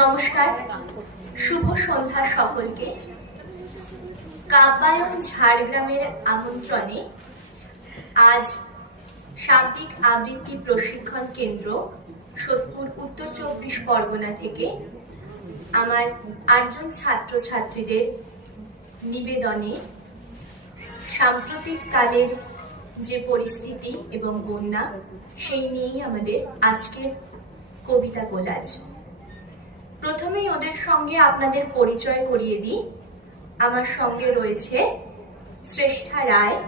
নমস্কার, শুভ সন্ধ্যা সকলকে। কাব্যায়ন ঝাড়গ্রামের আমন্ত্রণে আজ শাব্দিক আবৃত্তি প্রশিক্ষণ কেন্দ্র, সোদপুর উত্তর চব্বিশ পরগনা থেকে আমার আটজন ছাত্রছাত্রীদের নিবেদনে সাম্প্রতিক কালের যে পরিস্থিতি এবং বন্যা, সেই নিয়েই আমাদের আজকের কবিতা কোলাজ। প্রথমেই ওদের সঙ্গে আপনাদের পরিচয় করিয়ে দিই। আমার সঙ্গে রয়েছে শ্রেষ্ঠা রায়,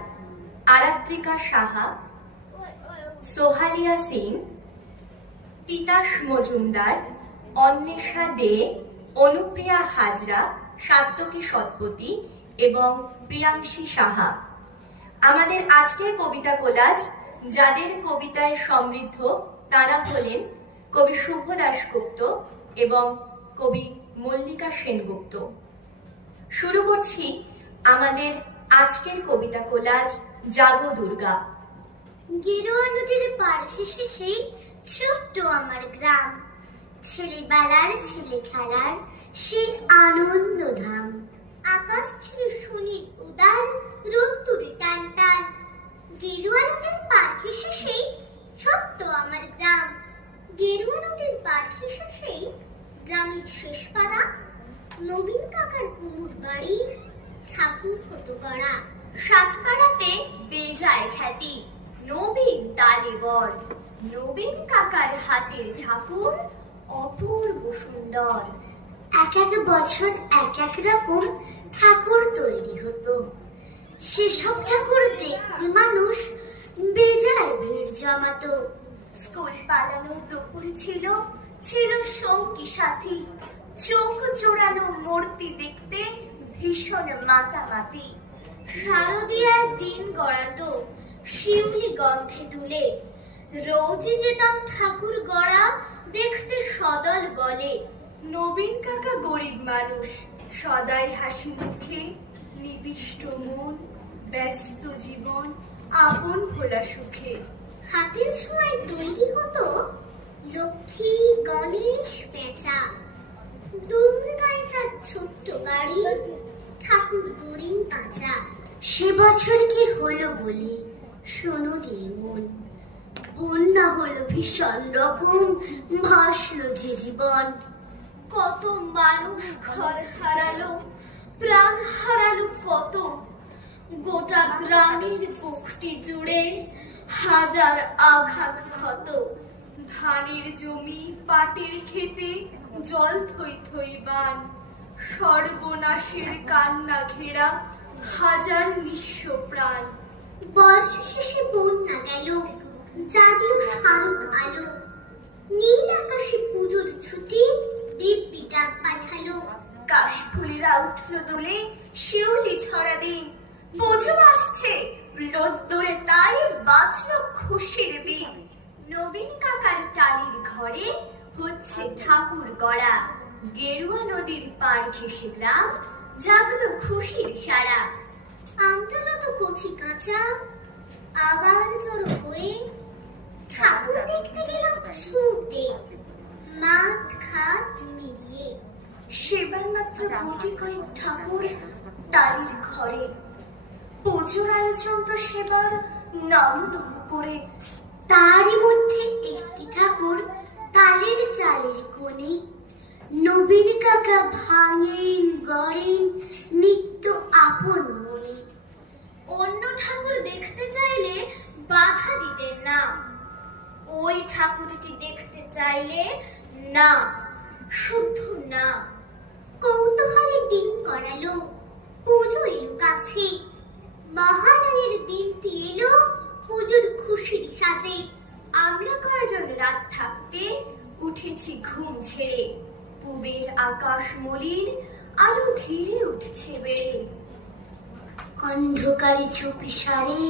আরাত্রিকা সাহা সোহালিয়া সিং, তিতাস মজুমদার, অন্বেষা দে, অনুপ্রিয়া হাজরা সাত্তকী সৎপতি এবং প্রিয়াংশী সাহা। আমাদের আজকের কবিতা কোলাজ, যাদের কবিতায় সমৃদ্ধ, তারা হলেন কবি শুভ দাশগুপ্ত এবং কবি মল্লিকা সেনগুপ্ত। শুরু করছি আমাদের আজকের কবিতা কোলাজ, জাগো দুর্গা। গেরুয়া নদীর পার ঘেসে সেই ছোট্ট আমার গ্রাম। ছেলেবেলার ছেলে খেলার সেই আনন্দ ধাম। আকাশ ছিল সুনীল, উদার রোদ্দুরে টান টান। গেরুয়া নদীর পার ঘেসে সেই ছোট্ট আমার গ্রাম গেরুয়া নদীর পার ঘেসে সেই গ্রামের শেষ পাড়া নবীন কাকার কুমুর বাড়ি, ঠাকুর হতো গড়া বেজায় খ্যাতি, নবীন নবীন কাকার হাতের ঠাকুর, অপূর্ব সুন্দর। এক এক বছর, এক এক রকম ঠাকুর তৈরি হতো। সেসব ঠাকুর দেখতে মানুষ বেজায় ভিড় জমাতো। স্কুল পালানোর দুপুর ছিল ছিল সঙ্গী সাথী। চোখ জোড়ানো মূর্তি দেখতে ভীষণ মাতামাতি। শারদিয়ার দিন গড়াতো শিউলি গন্ধে তুলে রোজই যেতাম ঠাকুর গড়া দেখতে সদল বলে। নবীন কাকা গরিব মানুষ সদাই হাসি মুখে নিবিষ্ট মন ব্যস্ত জীবন আপন ভোলা সুখে। হাতের ছোঁয়ায় তৈরি হতো লক্ষ্মী গণেশ পেঁচা। দুর্গায় তার ছোট্ট বাড়ি গরিব সে বছর কি হলো বলি? শোনো মন বন্যা হলো ভীষণ রকম ভাসলো যে জীবন। কত মানুষ ঘর হারালো, প্রাণ হারালো কত। গোটা গ্রামের বুকটি জুড়ে হাজার আঘাত ক্ষত। ধানের জমি, পাটের খেতে জল থই থই বান। সর্বনাশের কান্না ঘেরা হাজার নিঃস্ব প্রাণ। বর্ষ শেষে বন্যা গেল জাগলো শারদ আলো। নীল আকাশে পুজোর ছুটি দিব্যি ডাক পাঠালো। কাশফুলেরা উঠল দোলে শিউলি ছড়া দিন পুজো আসছে রোদ্দুরে তাই বাঁচলো খুশির দিন। নবীন কাকার টালির ঘরে হচ্ছে ঠাকুর গড়া। গেরুয়া নদীর পার ঘেসে গ্রাম জাগলো খুশির সারা। আমটা যত কচি কাঁচা আবার জড়ো হয়ে ঠাকুর দেখতে গেলাম ছুটে মাঠ ঘাট মিলিয়ে সেবার মাত্র গুটি কয়েক ঠাকুর টালির ঘরে। পুজোর আয়োজন তো সেবার নম নম করে। তারই মধ্যে একটি ঠাকুর তালের চালের কোণে নবীন কাকা ভাঙেন, গড়েন নিত্য আপন মনে। অন্য ঠাকুর দেখতে চাইলে বাধা দিতেন না। ওই ঠাকুরটি দেখতে চাইলে না, শুদ্ধ না। কৌতূহলে দিন করালো পুজো এলো কাছে মহালয়ের দিনটি এলো পুজোর খুশির সাজে আমরা কয়জন রাত থাকতে উঠেছি ঘুম ছেড়ে পুবের আকাশ মলিন, আলো ধীরে উঠছে বেড়ে। অন্ধকারে চুপি সারে,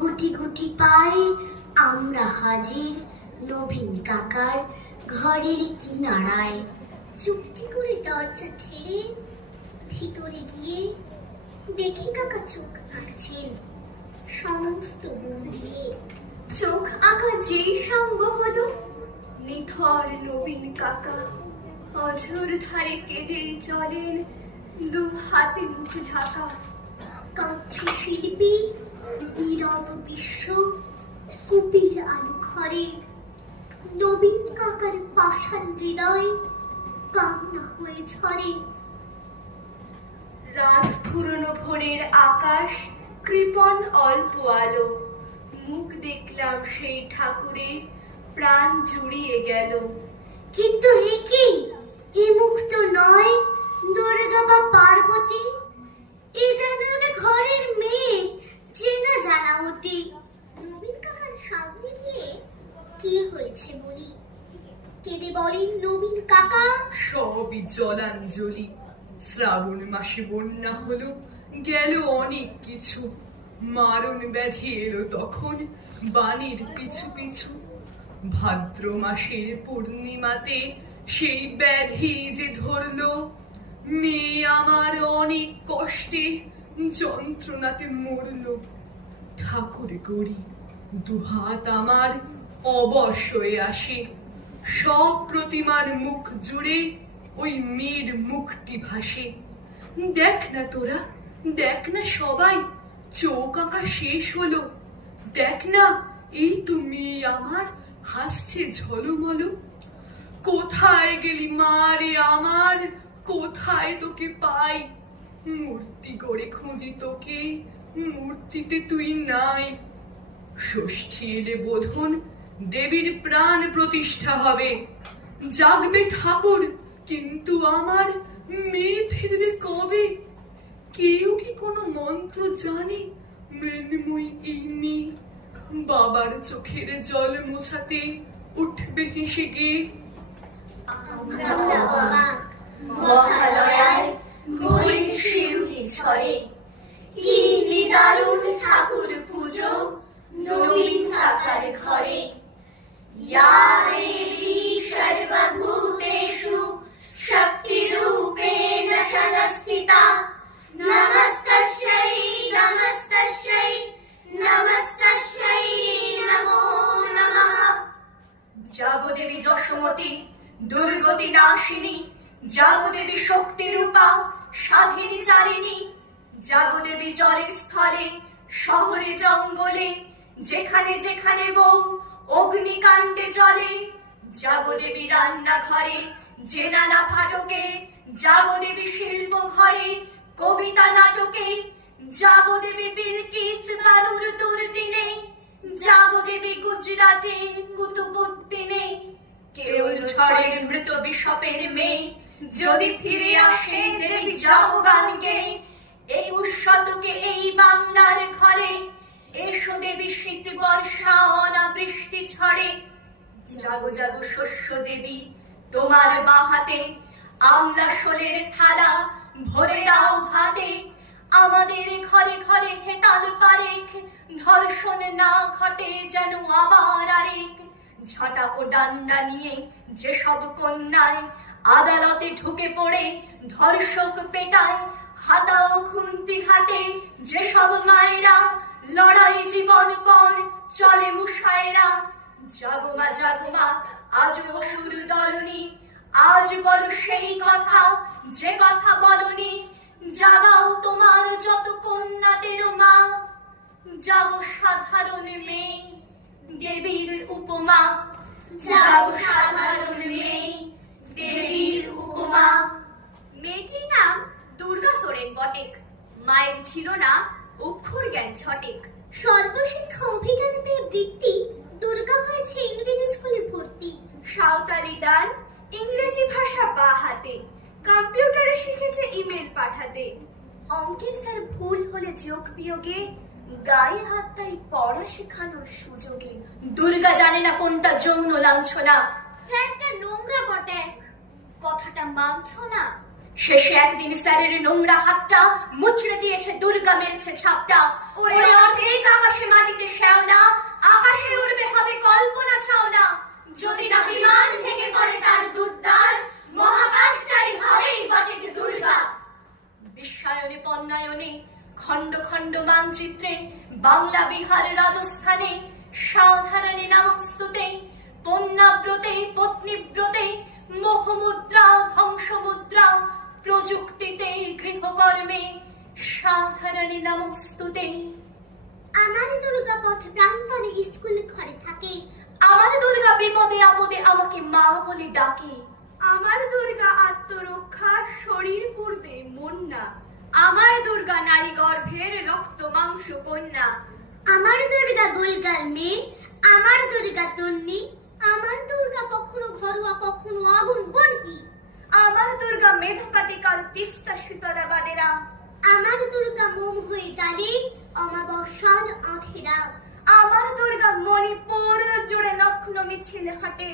গুটি গুটি পায়ে আমরা হাজির নবীন কাকার ঘরের কিনারায়। চুপটি করে দরজা ঠেলে ভিতরে গিয়ে দেখি কাকা চোখ আঁকছেন। সমস্ত দিয়ে চোখ আঁকা যেই সঙ্গ হলো নিথর নবীন কাকা। অঝোর ধারে কেঁদে চলেন। দু হাতে মুখ ঢাকা। কাঁদছে শিল্পী, নীরব বিশ্ব, কুপির আলো ঘরে। নবীন কাকার পাষাণ হৃদয় কান্না হয়ে ঝরে। রাত ফুরনো ভোরের আকাশ কৃপণ অল্প আলো। মুখ দেখলাম সেই ঠাকুরের, প্রাণ জুড়িয়ে গেল। কিন্তু এ কি? নয় পার্বতী। এ যেন ঘরের মেয়ে, চেনা জানা অতি। নবীন কাকার সামনে গিয়ে কি হয়েছে বলি? কেঁদে বলেন নবীন কাকা, সবই জলাঞ্জলি। শ্রাবণ মাসে বন্যা হলো, গেল অনেক কিছু। মারণ ব্যাধি এলো তখন, বাণীর পিছু পিছু। ভাদ্র মাসের পূর্ণিমাতে সেই ব্যাধি যে ধরলো মেয়ে আমার অনেক কষ্টে যন্ত্রণাতে মরলো। ঠাকুর গড়ি দুহাত আমার অবশ হয়ে আসে। সব প্রতিমার মুখ জুড়ে ওই মেয়ের মুখটি ভাসে। দেখ না তোরা, দেখ না সবাই, চোখ আঁকা শেষ হলো। দেখ না, এই তো মেয়ে আমার, হাসছে ঝলমলো। কোথায় গেলি মা রে আমার? কোথায় তোকে পাই? মূর্তি গড়ে খুঁজি তোকে, মূর্তিতে তুই নাই। ষষ্ঠী এলে বোধন দেবীর প্রাণ প্রতিষ্ঠা হবে। জাগবে ঠাকুর, কিন্তু আমার মেয়ে ফিরবে কবে? কেউ কি কোনো মন্ত্র জানে? মৃন্ময়ী এই মেয়ে, বাবার চোখের জল মোছাতে উঠবে হেসে গিয়ে আমরা অবাক মহালয়ার ভোরের শিরুনি ঝরে কি নিদারুণ ঠাকুর পুজো নবীন কাকার ঘরে ইয়া দুর্গতি নাশিনী জাগদেবী শক্তি রূপা, স্বাধীনী চারিণী জাগদেবী জলে স্থলে শহরে জঙ্গলে, যেখানে যেখানে বউ অগ্নিকাণ্ডে জলে, জাগদেবী রান্না ঘরে যে নানা ফাটকে, জাগদেবী শিল্প ঘরে কবিতা নাটকে, জাগদেবী বিলকিস বানুর দুর্দিনে, জাগদেবী গুজরাটে কুতুবুদ্দিনে কেউ ঝড়ে মৃত বিশপের মেয়ে, যদি ফিরে আসে দেবী যাও গানকে। একুশ শতকে এই বাংলার ঘরে, এসো দেবী শীত বর্ষা অনা বৃষ্টি ছড়ে জাগো জাগো শস্য দেবী, তোমার বাহাতে, আমলা শোলের থালা ভরে দাও ভাতে। আমাদের ঘরে ঘরে হেতাল পারেক, ধর্ষণ না ঘটে যেন আবার আরেক। ঝাঁটা ও ডান্ডা নিয়ে যেসব কন্যায় আদালতে ঢুকে পড়ে, ধর্ষক পেটায়, হাতা ও খুন্তি হাতে যেসব মায়েরা লড়াই জীবন পর চলে মুসায়েরা জাগমা জাগমা আজ অসুর দলনি, আজ বলো সেই কথা, যে কথা বলনি জাগাও তোমার যত কন্যাদের মা যাব সাধারণ মেয়ে। দেবীর উপমা। যাব সাধারণ মেয়ে দেবীর উপমা। মেয়েটির নাম দুর্গা সোরেন বটেক। মায়ের ছিল না অক্ষর জ্ঞান ছটেক। সর্বশিক্ষা অভিযান পেয়ে বৃত্তি দুর্গা হয়েছে ইংরেজি স্কুলে ভর্তি। সাঁওতালি ডান ইংরেজি ভাষা বা হাতে। কম্পিউটারে শিখেছে ইমেল পাঠাতে। অঙ্কের স্যার ভুল হলে যোগ বিয়োগে গায়ে হাত তাই পড়া শেখানোর সুযোগে। দুর্গা জানে না কোনটা যৌন লাঞ্ছনা। ফ্যানটা নোংরা বটে। কথাটা মানছ না? শেষে একদিন স্যারের নোংরা হাতটা মুচড়ে দিয়েছে দুর্গা মেরেছে ছাপটা। ওরে অর্ধেক আকাশে মাটিতে শ্যাওলা আকাশে উড়বে হবে কল্পনা ছাওলা যদি না বিমান ভেঙে পড়ে তার দুর্দার মহাকাশচারী হবেই বটে দুর্গা বিশ্বায়নে পণ্যায়নে খণ্ড খণ্ড মানচিত্রে বাংলা বিহার রাজস্থানে সাধারণী নামস্তুতে পণ্যাব্রতে পত্নীব্রতে মোহমুদ্রা ধ্বংসমুদ্রা প্রযুক্তিতে গৃহকর্মে সাধারণী নমস্তুতে। আমার দুর্গা পথ প্রান্তরে স্কুল ঘরে থাকে। আমার দুর্গা বিপদে আপদে আমাকে মা বলে ডাকে। আমার দুর্গা আত্মরক্ষা শরীর পূর্বে মন না আমার দুর্গা নারী গর্ভের রক্ত মাংস কন্যা। আমার দুর্গা গোলগাল মেয়ে আমার দুর্গা তন্নি। আমার দুর্গা কখনো ঘরোয়া কখনো আগুন বন্দি। আমার দুর্গা মেধাপাটিকার তিস্তা শীতলা বাদেরা। আমার দুর্গা মোম হয়ে জ্বালে অমাবস্যার আধেরা। আমার দুর্গা মণিপুর জুড়ে নগ্ন মিছিল হাঁটে।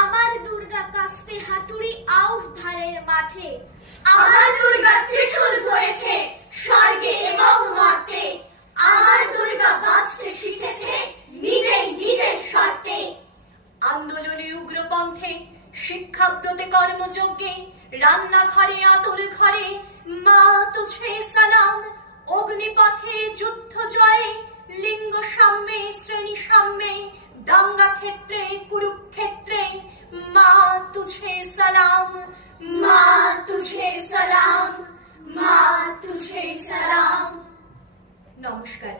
আমার দুর্গা কাস্তে হাতুড়ি আউশ ধারের মাঠে। আমার দুর্গা ত্রিশূল ধরেছে স্বর্গে এবং মর্তে। আমার দুর্গা বাঁচতে শিখেছে নিজেই নিজের শর্তে। আন্দোলনে উগ্রপন্থে, শিক্ষাব্রতে কর্মযজ্ঞে, রান্নাঘরে আতর ঘরে মা তুঝে সালাম। অগ্নিপথে যুদ্ধ জয়ে লিঙ্গ সাম্যে শ্রেণি সাম্যে দাঙ্গা ক্ষেত্রে কুরুক্ষেত্রে, মা তুঝে সালাম। माँ तुझे सलाम माँ तुझे सलाम নমস্কার